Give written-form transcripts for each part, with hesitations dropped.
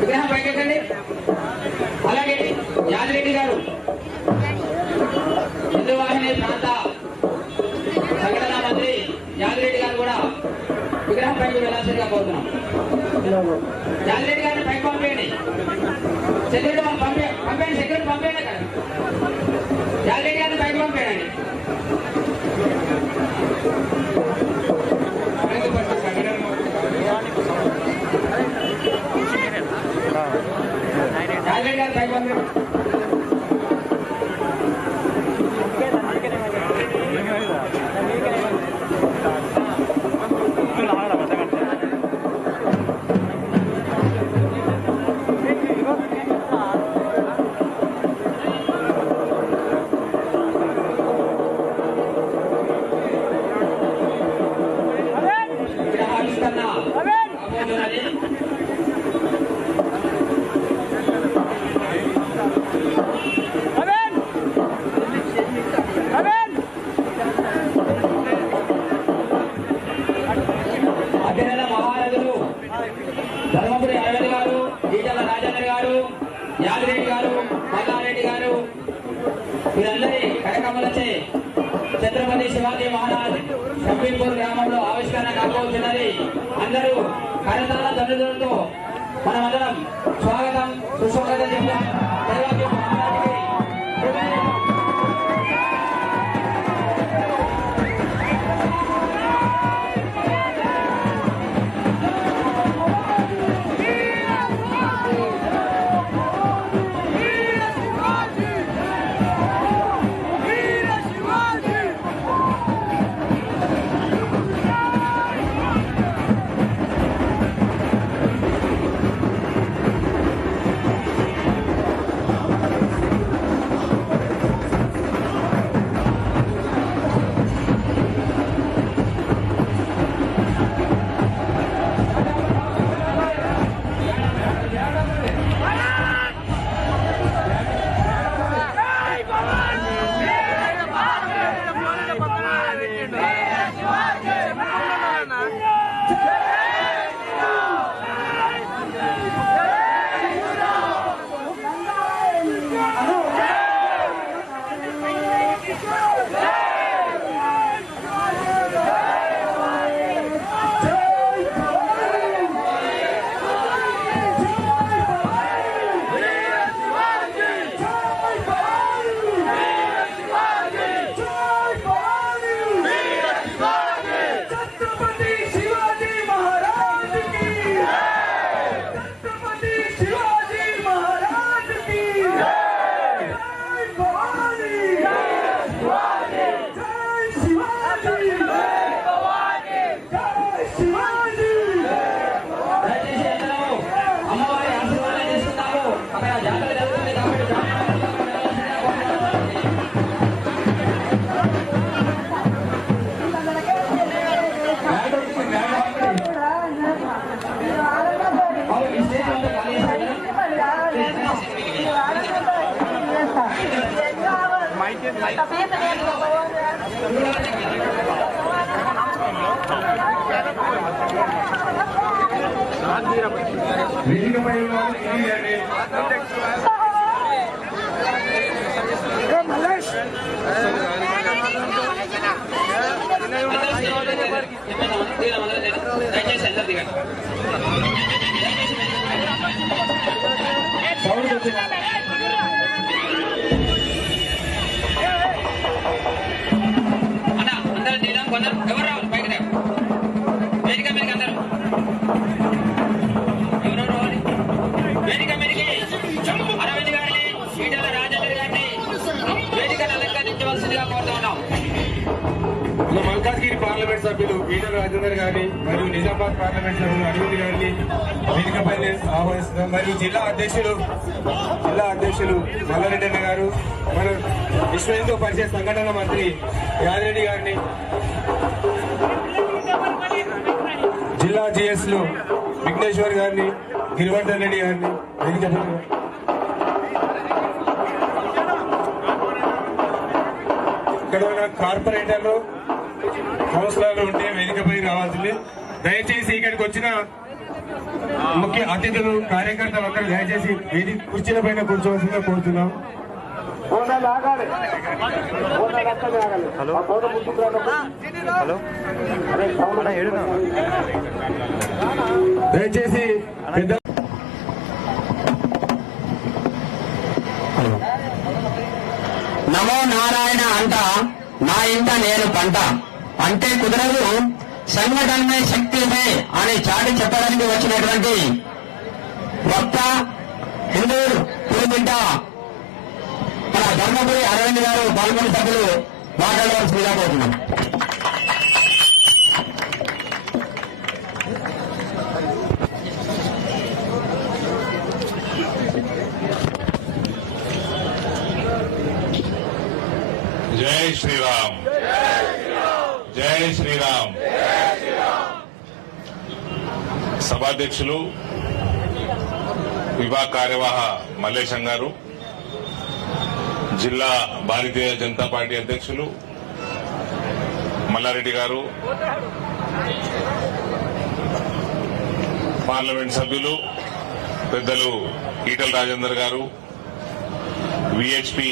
విగ్రహం పైకెక్కండి. అలాగే యాదిరెడ్డి గారు హిందూ వాహిని ప్రాంత సంఘటన మంత్రి యాదిరెడ్డి గారు కూడా విగ్రహం పైకి వెళ్ళాల్సిందిగా కోరుతున్నాం. యాదిరెడ్డి గారిని పైకి పంపేయండి. సెక్యూరిటీ పంపేయండి. సెక్యూరిటీ పంపేయండి. కదా యాదిరెడ్డి గారిని పైకి పంపేయండి. యాదిరెడ్డి గారిని పైకి పంపేయండి. ధర్మపురి అరవింద్ గారు, ఈటల రాజేంద్ర గారు, యాదిరెడ్డి గారు, మల్లారెడ్డి గారు వీరందరి కార్యక్రమాలచే ఛత్రపతి శివాజీ మహారాజ్ షబ్బీపూర్ గ్రామంలో ఆవిష్కరణ కాబోతున్నది. అందరూ కరతాళ దండులతో మనమందరం స్వాగతం సుస్వాగతం చెప్తాం. వేదికపై ఎవరు రావాలి పైకి వేదిక మీదకి అందరూ ఎవరెవరు రావాలి వేదిక మీదకి అరవింద్ గారిని ఈటల రాజేంద్ర గారిని వేదికను అలంకరించవలసిందిగా కోరుతూ ఉన్నాం. రాజేందర్ గారిని మరియు నిజామాబాద్ పార్లమెంట్ సభ్యులు అరవింద్ గారిని వేదికపై ఆహ్వానిస్తున్నాం. మరియు జిల్లా అధ్యక్షులు మల్లారెడ్డి అన్న గారు, మన విశ్వ హిందూ పరిషత్ సంఘటన మంత్రి యాదిరెడ్డి గారిని, జిల్లా జిఎస్లు విఘ్నేశ్వర్ గారిని, గిరివర్ధన్ రెడ్డి గారిని వేదికపై, ఇక్కడ ఉన్న కార్పొరేటర్లు కౌన్సిలర్లు ఉంటే వేదికపై రావాల్సింది. దయచేసి ఇక్కడికి వచ్చిన ముఖ్య అతిథులు కార్యకర్తలు అందరూ దయచేసి వేదిక కుర్చీల పైన కూర్చోవలసిందిగా కోరుతున్నాం. దయచేసి పెద్ద నమో నారాయణ అంట నా ఇంట నేను పంట అంటే కుదరదు, సంఘటనమే శక్తిమే అని చాటి చెప్పడానికి వచ్చినటువంటి వక్త హిందూ పులిమింట మన ధర్మపురి అరవింద్ గారు పాల్గొని సభ్యులు మాట్లాడవలసిందిగా కోరుతున్నాం. జై శ్రీరామ్, జై శ్రీరామ్. సభాధ్యక్షులు విభాగ కార్యవాహ మల్లేశం గారు, జిల్లా భారతీయ జనతా పార్టీ అధ్యక్షులు మల్లారెడ్డి గారు, పార్లమెంట్ సభ్యులు పెద్దలు ఈటల రాజేందర్ గారు, విహెచ్పి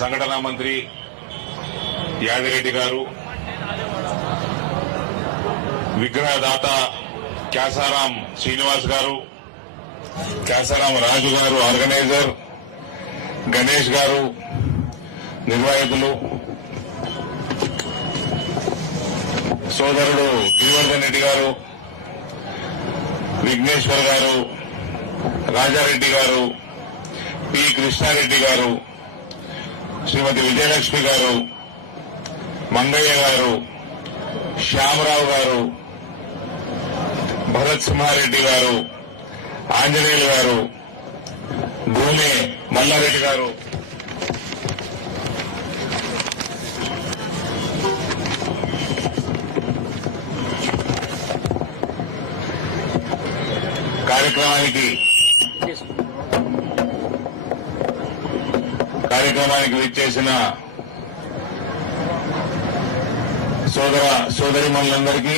సంఘటనా మంత్రి యాదిరెడ్డి గారు, విగ్రహదాత క్యాసారాం శ్రీనివాస్ గారు, క్యాసారాం రాజు గారు ఆర్గనైజర్, గణేష్ గారు నిర్వాహకులు, సోదరుడు గిరివర్ధన్ రెడ్డి గారు, విఘ్నేశ్వర్ గారు, రాజారెడ్డి గారు, పి కృష్ణారెడ్డి గారు, శ్రీమతి విజయలక్ష్మి గారు, మంగయ్య గారు, శ్యామరావు గారు, భరత్ సింహారెడ్డి గారు, ఆంజనేయులు గారు, భూమే మల్లారెడ్డి గారు, కార్యక్రమానికి విచ్చేసిన సోదరిమణులందరికీ,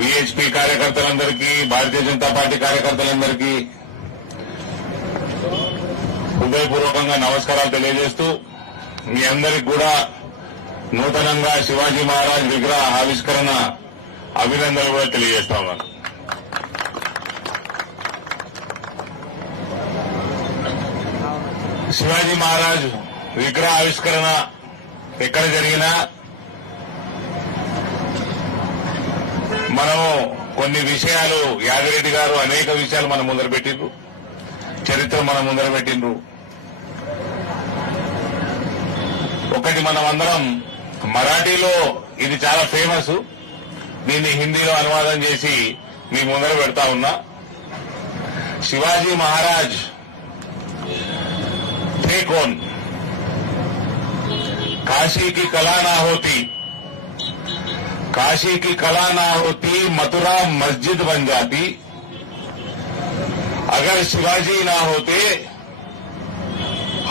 విహెచ్పి కార్యకర్తలందరికీ, భారతీయ జనతా పార్టీ కార్యకర్తలందరికీ హృదయపూర్వకంగా నమస్కారాలు తెలియజేస్తూ మీ అందరికి కూడా నూతనంగా శివాజీ మహారాజ్ విగ్రహ ఆవిష్కరణ అభినందనలు కూడా తెలియజేస్తా ఉన్నాను. శివాజీ మహారాజ్ విగ్రహ ఆవిష్కరణ ఎక్కడ జరిగినా మనము కొన్ని విషయాలు, యాదిరెడ్డి గారు అనేక విషయాలు మన ముందర పెట్టిండ్రు, చరిత్ర మన ముందర పెట్టిండ్రు. ఒకటి మనం అందరం మరాఠీలో ఇది చాలా ఫేమస్, దీన్ని హిందీలో అనువాదం చేసి మీ ముందర పెడతా ఉన్నా. శివాజీ మహారాజ్ थे कौन? काशी की कला ना होती, काशी की कला ना होती मथुरा मस्जिद बन जाती, अगर शिवाजी ना होते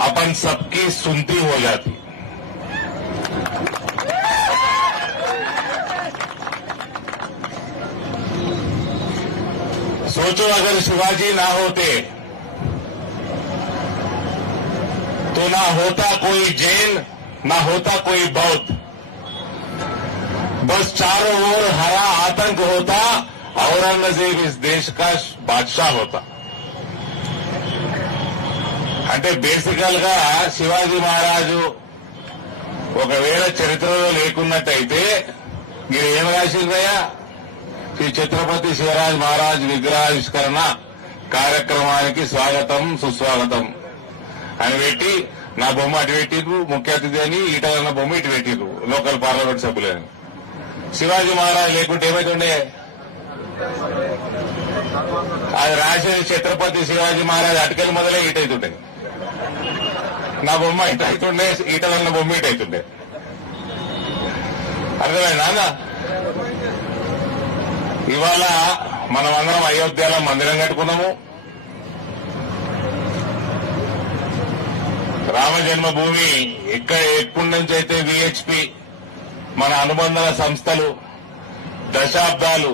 अपन सबकी सुनती हो जाती. सोचो अगर शिवाजी ना होते तो ना होता कोई जैन, ना होता कोई बौद्ध, बस चारों ओर हरा आतंक होता, औरंगजेब इस देश का बादशाह होता. అంటే బేసికల్ గా శివాజీ మహారాజు ఒకవేళ చరిత్రలో లేకున్నట్టయితే మీరు ఏం రాసిందయ్యా? శ్రీ ఛత్రపతి శివరాజ్ మహారాజ్ విగ్రహావిష్కరణ కార్యక్రమానికి స్వాగతం సుస్వాగతం అని పెట్టి నా బొమ్మ అటు పెట్టిండ్రు, ముఖ్య అతిథి అని ఈటలన్న బొమ్మ ఇటు పెట్టిండ్రు, లోకల్ పార్లమెంట్ సభ్యులని. శివాజీ మహారాజ్ లేకుంటే ఏమైతుండే? అది రాసేది ఛత్రపతి శివాజీ మహారాజ్ అటుకెళ్ళి మొదలే ఈట అవుతుండే. నా బొమ్మ ఇట అవుతుండే, ఈట వల్ల బొమ్మ ఇట అవుతుండే. అర్థమైందా? ఇవాళ మనమందరం అయోధ్యలో మందిరం కట్టుకున్నాము. రామ జన్మభూమి ఎప్పటి నుంచి అయితే విహెచ్పి మన అనుబంధ సంస్థలు దశాబ్దాలు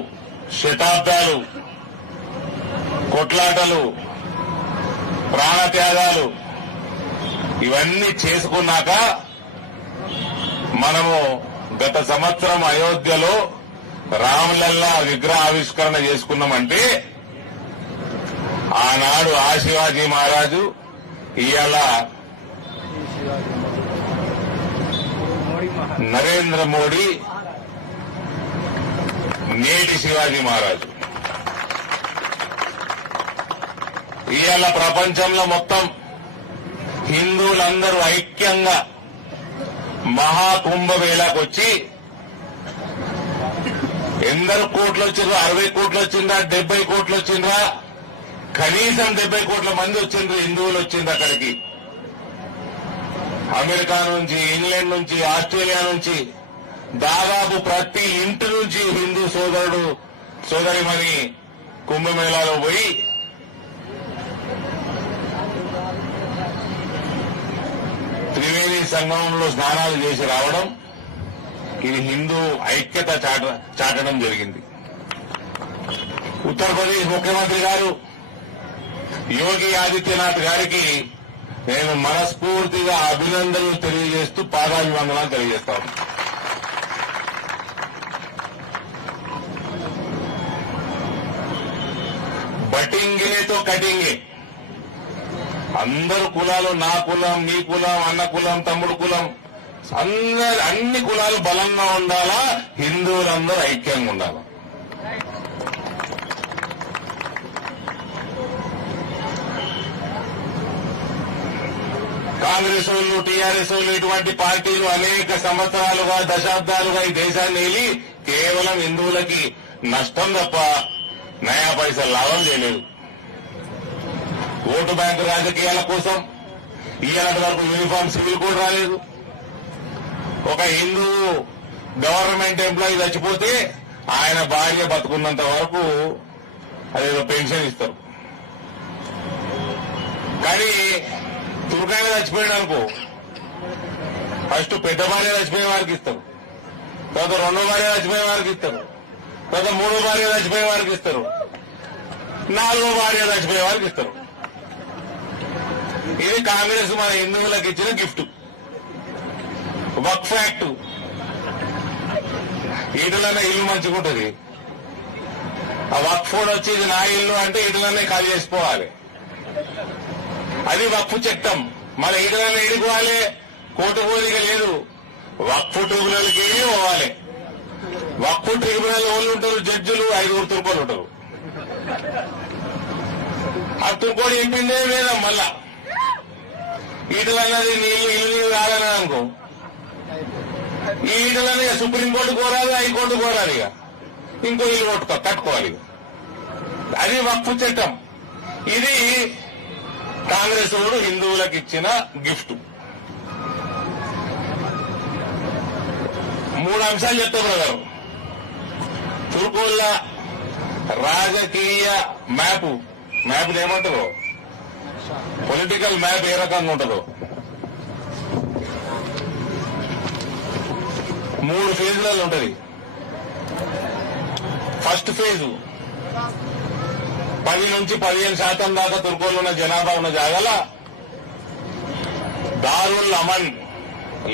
శతాబ్దాలు కొట్లాటలు ప్రాణత్యాగాలు ఇవన్నీ చేసుకున్నాక మనము గత సంవత్సరం అయోధ్యలో రామలల్లా విగ్రహ ఆవిష్కరణ చేసుకున్నామంటే ఆనాడు ఆ శివాజీ మహారాజు ఇవాళ నరేంద్ర మోడీ నేటి శివాజీ మహారాజు. ఇవాళ ప్రపంచంలో మొత్తం హిందువులందరూ ఐక్యంగా మహాకుంభమేళాకు వచ్చి ఎందరు కోట్లు వచ్చిండ్రా? 60 కోట్లు వచ్చిందా? 70 కోట్లు వచ్చిండ్రా? కనీసం 70 కోట్ల మంది వచ్చిండ్రు హిందువులు వచ్చిండ్రు అక్కడికి. అమెరికా నుంచి, ఇంగ్లాండ్ నుంచి, ఆస్ట్రేలియా నుంచి దాదాపు ప్రతి ఇంటి నుంచి హిందూ సోదరుడు సోదరిమణి కుంభమేళాలో పోయి త్రివేణి సంగమంలో స్నానాలు చేసి రావడం, ఇది హిందూ ఐక్యత చాటడం జరిగింది. ఉత్తరప్రదేశ్ ముఖ్యమంత్రి గారు యోగి ఆదిత్యనాథ్ గారికి నేను మనస్ఫూర్తిగా అభినందనలు తెలియజేస్తూ పాదాభివందనాలు తెలియజేస్తాను. బటింగిలేతో కటింగే. అందరు కులాలు, నా కులం, నీ కులం, అన్న కులం, తమ్ముడు కులం, అన్ని కులాలు బలంగా ఉండాలా, హిందువులందరూ ఐక్యంగా ఉండాలా. కాంగ్రెస్ వాళ్ళు, టీఆర్ఎస్ వాళ్ళు ఇటువంటి పార్టీలు అనేక సంవత్సరాలుగా దశాబ్దాలుగా ఈ దేశాన్ని ఏలి కేవలం హిందువులకి నష్టం తప్ప నయా పైసలు లాభం చేయలేదు. ఓటు బ్యాంకు రాజకీయాల కోసం ఇయ్యాలటి వరకు యూనిఫామ్ సివిల్ కోడ్ రాలేదు. ఒక హిందూ గవర్నమెంట్ ఎంప్లాయీ చచ్చిపోతే ఆయన భార్య బతుకున్నంత వరకు అదేదో పెన్షన్ ఇస్తారు. కానీ తుర్కాయన చచ్చిపోయాడు అనుకో, ఫస్ట్ పెద్ద భార్య చచ్చిపోయిన వారికి ఇస్తారు, తర్వాత రెండో భార్య చచ్చిపోయిన వారికి ఇస్తారు, తర్వాత మూడో భార్య చచ్చిపోయే వారికి ఇస్తారు, నాలుగో భార్య చచ్చిపోయే వారికి ఇస్తారు. ఇది కాంగ్రెస్ మన హిందువులకు ఇచ్చిన గిఫ్ట్. వక్ఫ్ యాక్ట్, ఈటలనే ఇల్లు మంచుకుంటుంది. ఆ వక్ఫ్ వచ్చి ఇది నా ఇల్లు అంటే ఈటలనే ఖాళీ చేసుకోవాలి. అది వక్ఫ్ చట్టం. మన ఈటలనే ఇడుకోవాలి, కోర్టు పోలిక లేదు. వక్ఫ్ ట్రిబ్యునల్కే పోవాలి. వక్ఫ్ ట్రిబ్యునల్ వాళ్ళు ఉంటారు, జడ్జిలు 5 తుర్కోలు ఉంటారు. ఆ తుర్కోడు చెప్పిందే వేదం. మళ్ళా ఈటలన్నది నీళ్లు ఇల్లు రాదని అనుకో, ఈ ఈటలనే సుప్రీంకోర్టు కోరాలి, హైకోర్టు కోరాలి, ఇక ఇంకో ఇల్లు కట్టుకోవాలి. అది వక్ఫ్ చట్టం. ఇది కాంగ్రెస్ వాడు హిందువులకు ఇచ్చిన గిఫ్ట్. 3 అంశాలు చెప్తా బ్రదర్. తుర్కోళ్ళ రాజకీయ మ్యాప్ ఏమంటారు, పొలిటికల్ మ్యాప్ ఏ రకంగా ఉంటుందో 3 ఫేజ్లలో ఉంటది. ఫస్ట్ ఫేజు 10 నుంచి 15% దాకా తుర్కోళ్ళు ఉన్న జనాభా ఉన్న జాగాల దారుల్ అమన్,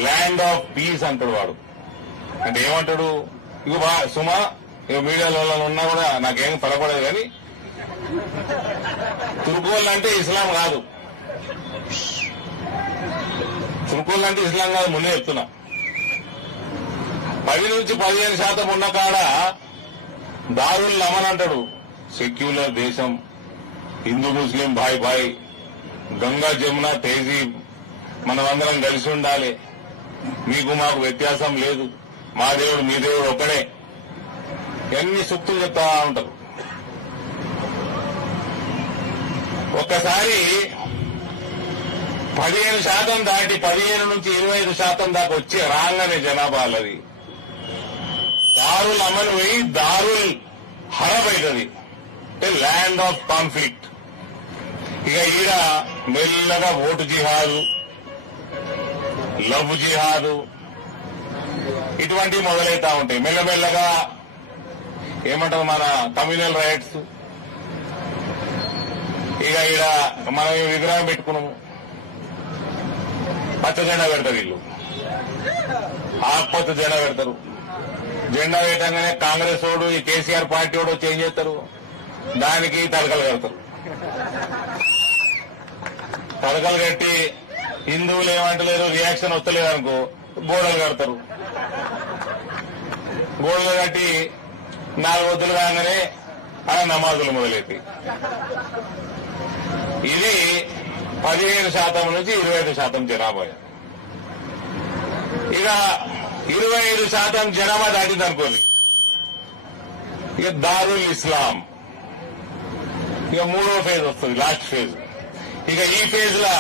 ల్యాండ్ ఆఫ్ పీస్ అంటాడు వాడు. అంటే ఏమంటాడు, ఇక సుమా ఇక మీడియాలో ఉన్నా కూడా నాకేం పడకూడదు, కానీ తుర్కోళ్ళు అంటే ఇస్లాం కాదు. తుర్కోళ్ళు అంటే ఇస్లాం కాదు, ముందే చెప్తున్నా. 10 నుంచి 15% ఉన్న కాడ దారుల్ అమన్ అంటాడు. సెక్యులర్ దేశం, హిందూ ముస్లిం భాయ్ భాయ్, గంగా జమున తేజీ, మనమందరం కలిసి ఉండాలి, మీకు మాకు వ్యత్యాసం లేదు, మా దేవుడు మీ దేవుడు ఒక్కడే, ఎన్ని సూక్తులు చెప్తా ఉంటారు. ఒక్కసారి 15% దాటి 15 నుంచి 25% దాకా వచ్చి రాగానే జనాభా అల్లది దారుల్ అమలు పోయి దారుల్ హరబ్ అవుతుంది, అంటే ల్యాండ్ ఆఫ్ కాన్ఫ్లిక్ట్. ఇక ఈడ మెల్లగా ఓటు జిహాదు, లవ్ జిహాదు ఇటువంటివి మొదలవుతా ఉంటాయి. మెల్లమెల్లగా ఏమంటారు మన కమ్యూనల్ రైట్స్. ఇక ఈడ మనం విగ్రహం పెట్టుకున్నాము, పచ్చ జెండా పెడతారు వీళ్ళు, ఆకుపచ్చ జెండా పెడతారు. జెండా వేయటంగానే కాంగ్రెస్ వాడు ఈ కేసీఆర్ పార్టీ వాడు చేంజ్ చేస్తారు, దానికి తడకలు కడతారు. తడకలు కట్టి హిందువులు ఏమంటలేరు, రియాక్షన్ వస్తలేదు అనుకో గోడలు కడతారు. గోడలు కట్టి 4 వద్దులు కాగానే ఆ నమాజులు మొదలెత్తి. ఇది 15% నుంచి 25% జనాభా. ఇక 25% జనాభా దాటింది అనుకోండి, ఇక దారుల్ ఇస్లాం ఇక 3వ ఫేజ్ వస్తుంది, లాస్ట్ ఫేజ్. ఇక ఈ ఫేజ్ లా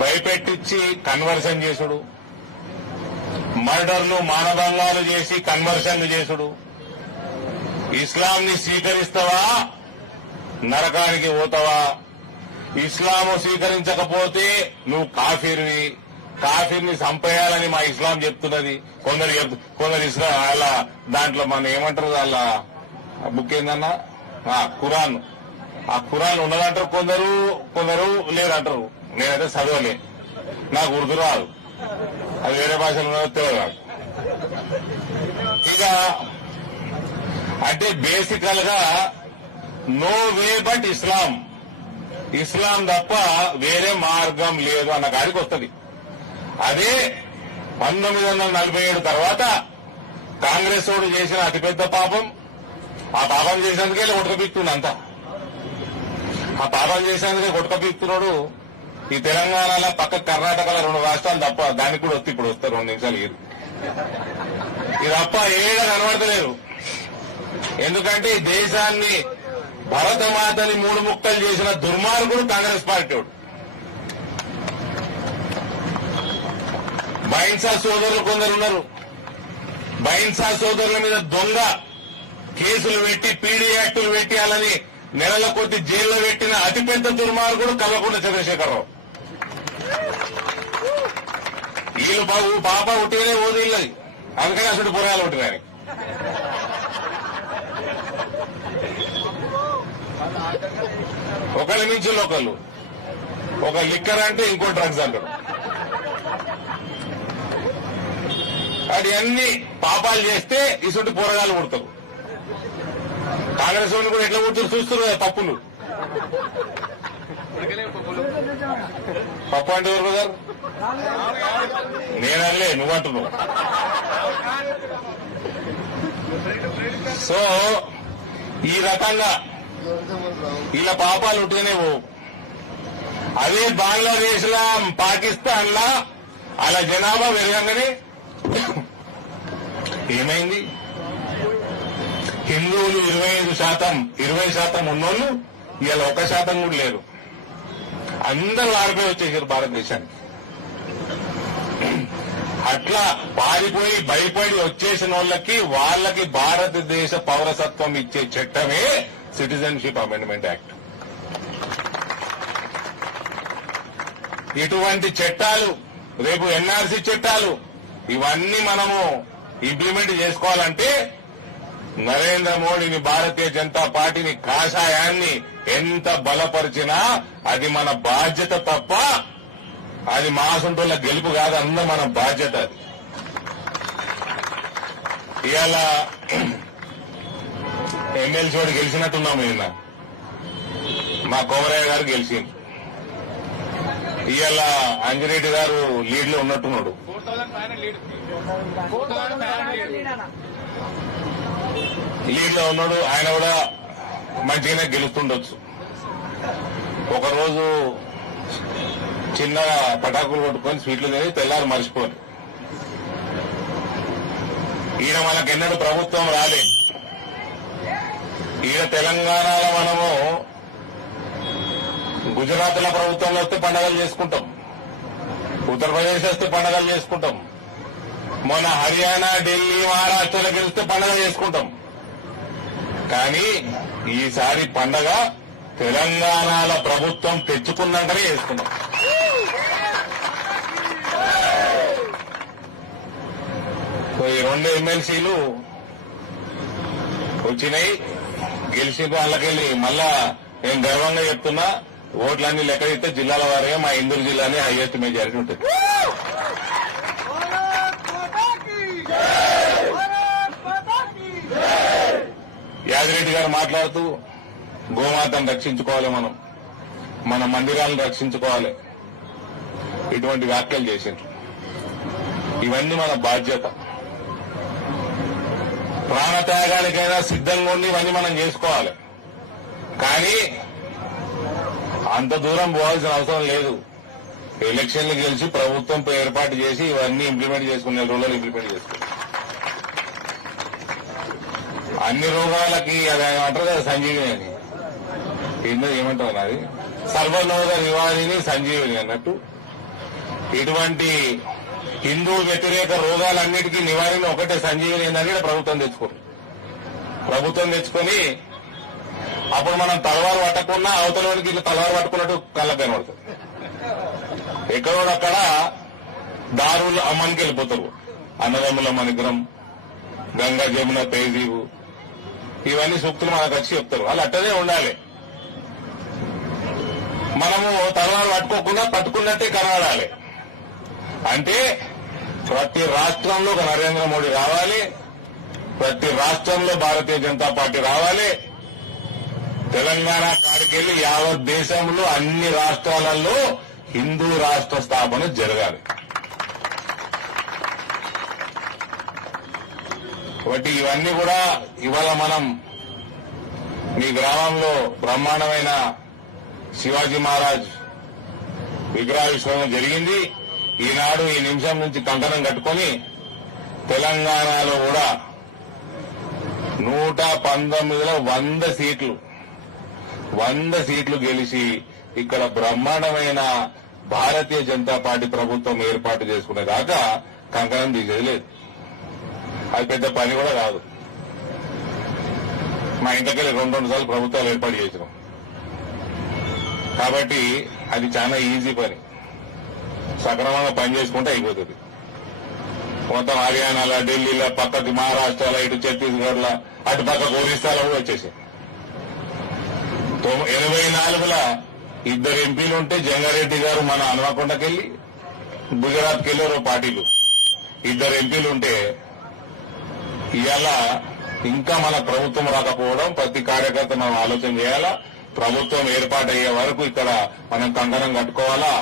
భయపెట్టించి కన్వర్షన్ చేసుడు, మర్డర్లు మానభంగాలు చేసి కన్వర్షన్లు చేసుడు. ఇస్లాంని స్వీకరిస్తావా నరకానికి పోతావా, ఇస్లాము స్వీకరించకపోతే నువ్వు కాఫీర్వి, కాఫీర్ని చంపేయాలని మా ఇస్లాం చెప్తున్నది. కొందరు ఇస్లాం అలా దాంట్లో మన ఏమంటారు అలా బుక్ ఏందన్నా ఖురాన్, ఆ ఖురాన్ ఉన్నదంటారు కొందరు లేదంటారు. నేనైతే చదవలే, నాకు ఉర్దూ రాదు, అది వేరే భాషలో ఉన్నదో తెలియదు. ఇక అంటే బేసికల్ గా నో వే బట్ ఇస్లాం, ఇస్లాం తప్ప వేరే మార్గం లేదు అన్న కాడికి వస్తుంది. అదే 1947 తర్వాత కాంగ్రెస్ వాడు చేసిన అతిపెద్ద పాపం. ఆ పాపం చేసినందుకే కొట్టుకపీక్తున్నాడు అంతా. ఆ పాపం చేసినందుకే కొట్టుకపీక్తున్నాడు. ఈ తెలంగాణలో పక్క కర్ణాటకలో 2 రాష్ట్రాలు తప్ప, దానికి కూడా వస్తే ఇప్పుడు వస్తారు 2 నిమిషాలు. ఇది తప్ప ఏడా కనబడతలేరు. ఎందుకంటే ఈ దేశాన్ని భరతమాతని 3 ముక్కలు చేసిన దుర్మార్గుడు కాంగ్రెస్ పార్టీ వాడు. బైన్సా సోదరులు కొందరు ఉన్నారు. బైన్సా సోదరుల మీద దొంగ కేసులు పెట్టి పీడీ యాక్టులు పెట్టి అలాని నెలల కొద్ది జైల్లో పెట్టిన అతిపెద్ద దుర్మార్గుడు కల్వకుంట్ల చంద్రశేఖరరావు. వీళ్ళు పాప ఉట్టిగానే ఓదిల్లది, అందుకని అసలు పురాలు ఉంటున్నాయి. ఒకరి నుంచి ఒకళ్ళు, ఒక లిక్కర్ అంటే ఇంకో డ్రగ్స్ అంటారు. అది అన్ని పాపాలు చేస్తే ఇసుంటి పోరగాలు పుడతారు. కాంగ్రెస్ వాళ్ళు కూడా ఎట్లా పుడుతారు చూస్తారు కదా పప్పులు. పప్పు అంటే ఎవరు గారు? నేనలే, నువ్వంటున్నావు. సో ఈ రకంగా ఇలా పాపాలు ఉంటేనే పోవు. అదే బంగ్లాదేశ్ లా పాకిస్తాన్ లా అలా జనాభా పెరగంగానే ఏమైంది? హిందువులు 20% ఉన్నోళ్ళు ఇవాళ 1% కూడా లేరు. అందరూ ఆడిపోయి వచ్చేసారు భారతదేశానికి. అట్లా పారిపోయి భయపడి వచ్చేసిన వాళ్ళకి భారతదేశ పౌరసత్వం ఇచ్చే చట్టమే సిటిజన్షిప్ అమెండ్మెంట్ యాక్ట్. ఇటువంటి చట్టాలు రేపు ఎన్ఆర్సీ చట్టాలు ఇవన్నీ మనము ఇంప్లిమెంట్ చేసుకోవాలంటే నరేంద్ర మోడీని, భారతీయ జనతా పార్టీని, కాషాయాన్ని ఎంత బలపరిచినా అది మన బాధ్యత తప్ప అది మా సొంతల గెలుపు కాదు. అందరూ మన బాధ్యత. అది ఇవాళ ఎమ్మెల్సీ వాడు గెలిచినట్టున్నాము. నిన్న మా కోమరయ్య గారు గెలిచింది. ఇవాళ అంజిరెడ్డి గారు లీడ్ లో ఉన్నట్టున్నాడు. లీడ్ లో ఉన్నాడు. ఆయన కూడా మంచిగానే గెలుస్తుండొచ్చు. ఒకరోజు చిన్నగా పటాకులు కొట్టుకొని స్వీట్లు తిని తెల్లారు మర్చిపోని. ఈయన మనకెన్నడూ ప్రభుత్వం రాలే. ఈయన తెలంగాణలో మనము గుజరాత్లో ప్రభుత్వంలో వస్తే పండగలు చేసుకుంటాం, ఉత్తరప్రదేశ్ వస్తే పండగలు చేసుకుంటాం, మొన్న హర్యానా, ఢిల్లీ, మహారాష్ట్రలో గెలిస్తే పండగ చేసుకుంటాం. కానీ ఈసారి పండగ తెలంగాణలో ప్రభుత్వం తెచ్చుకున్నాకనే చేసుకున్నాం. ఈ 2 ఎమ్మెల్సీలు వచ్చినాయి, గెలిచి వాళ్ళకెళ్ళి మళ్ళా నేను గర్వంగా చెప్తున్నా, ఓట్లన్నీ లెక్కడిస్తే జిల్లాల వారిగా మా ఇందూరు జిల్లానే హైయెస్ట్ మెజారిటీ ఉంటుంది. యాదిరెడ్డి గారు మాట్లాడుతూ గోమాతను రక్షించుకోవాలి, మన మందిరాలను రక్షించుకోవాలి, ఇటువంటి వ్యాఖ్యలు చేసిండ్రు. ఇవన్నీ మన బాధ్యత. ప్రాణత్యాగానికైనా సిద్ధంగా ఉండి ఇవన్నీ మనం చేసుకోవాలి. కానీ అంత దూరం పోవాల్సిన అవసరం లేదు. ఎలక్షన్లు గెలిచి ప్రభుత్వం ఏర్పాటు చేసి ఇవన్నీ ఇంప్లిమెంట్ చేసుకునే రోజులు ఇంప్లిమెంట్ చేసుకున్నాం. అన్ని రోగాలకి అది అంటారు కదా సంజీవిని అని, ఏమంటారు అది సర్వరోగ నివారిణి సంజీవిని అన్నట్టు, ఇటువంటి హిందూ వ్యతిరేక రోగాలన్నిటికీ నివారణ ఒకటే సంజీవిని ఏంటంటే ప్రభుత్వం తెచ్చుకొని అప్పుడు మనం తలవారు పట్టకున్నా అవతలవాడికి ఇల్లు తలవారు పట్టుకున్నట్టు కళ్ళకు కనబడుతుంది. ఎక్కడోడక్కడ దారులు అమ్మనికి వెళ్ళిపోతారు. అన్నదమ్ముల మణిగ్రం, గంగా జమున తేజీవు, ఇవన్నీ సూక్తులు మనకు వచ్చి చెప్తారు. వాళ్ళు అట్టనే ఉండాలి. మనము తలవారు పట్టుకోకుండా పట్టుకున్నట్టే కనబడాలి. అంటే ప్రతి రాష్ట్రంలో ఒక నరేంద్ర మోడీ రావాలి, ప్రతి రాష్ట్రంలో భారతీయ జనతా పార్టీ రావాలి. తెలంగాణ కాడికెళ్లి యావత్ దేశంలో అన్ని రాష్ట్రాలలో హిందూ రాష్ట్ర స్థాపన జరగాలి. కాబట్టి ఇవన్నీ కూడా ఇవాళ మనం మీ గ్రామంలో బ్రహ్మాండమైన శివాజీ మహారాజ్ విగ్రహావిష్కరణ జరిగింది. ఈనాడు ఈ నిమిషం నుంచి కంకణం కట్టుకొని తెలంగాణలో కూడా 119లో 100 సీట్లు గెలిచి ఇక్కడ బ్రహ్మాండమైన భారతీయ జనతా పార్టీ ప్రభుత్వం ఏర్పాటు చేసుకునేదాకా కంకణం తీసేది లేదు. అది పెద్ద పని కూడా కాదు. మా ఇంటికెళ్ళి 2 సార్లు ప్రభుత్వాలు ఏర్పాటు చేసినాం. కాబట్టి అది చాలా ఈజీ పని, సక్రమంగా పనిచేసుకుంటే అయిపోతుంది. మొత్తం హర్యానాలో, ఢిల్లీలో, పక్కకి మహారాష్ట్రలో, ఇటు ఛత్తీస్గఢ్లో, అటు పక్కకు ఒరిస్సాలో కూడా వచ్చేసాయి. 84లో 2 ఎంపీలు ఉంటే జంగారెడ్డి గారు మన హనుమకొండకెళ్లి గుజరాత్కి వెళ్ళారు పార్టీలు. 2 ఎంపీలు ఉంటే ఇవాళ ఇంకా మన ప్రభుత్వం రాకపోవడం, ప్రతి కార్యకర్త మనం ఆలోచన చేయాలా. ప్రభుత్వం ఏర్పాటయ్యే వరకు ఇక్కడ మనం కంకణం కట్టుకోవాలా.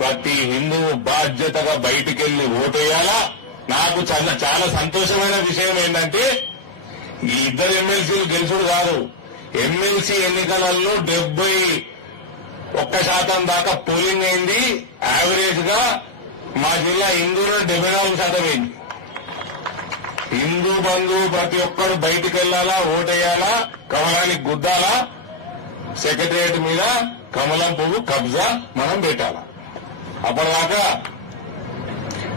ప్రతి హిందువు బాధ్యతగా బయటికెళ్లి ఓటేయాలా. నాకు చాలా సంతోషమైన విషయం ఏంటంటే ఈ 2 ఎమ్మెల్సీలు గెలుచుడు కాదు, ఎమ్మెల్సీ ఎన్నికలలో 71% దాకా పోలింగ్ అయింది. యావరేజ్ గా మా జిల్లా ఇందూరు 74% అయింది. హిందూ బంధువు ప్రతి ఒక్కరు బయటికి వెళ్లాలా, ఓటేయాలా, కమలానికి గుద్దాలా, సెక్రటరియట్ మీద కమలం పువ్వు కబ్జా మనం పెట్టాలా. అప్పటిదాకా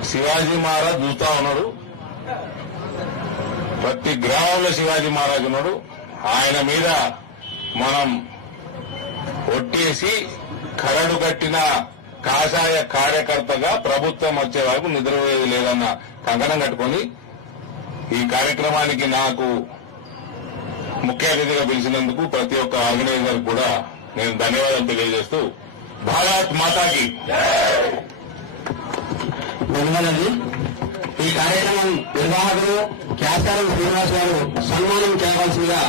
శివాజీ మహారాజ్ చూస్తా ఉన్నాడు. ప్రతి గ్రామంలో శివాజీ మహారాజ్ ఉన్నాడు. ఆయన మీద మనం ఒట్టేసి కరడు కట్టిన కాషాయ కార్యకర్తగా ప్రభుత్వం వచ్చే వరకు నిద్రపోయేది లేదన్న కంకణం కట్టుకొని ఈ కార్యక్రమానికి నాకు ముఖ్య అతిథిగా పిలిచినందుకు ప్రతి ఒక్క ఆర్గనైజర్ కూడా నేను ధన్యవాదాలు తెలియజేస్తూ భారత్ మాతాకి ధన్యవాదాలు. ఈ కార్యక్రమం నిర్వాహకులు క్యాస్టారం శ్రీనివాస్ గారు సన్మానం చేయవలసిందిగా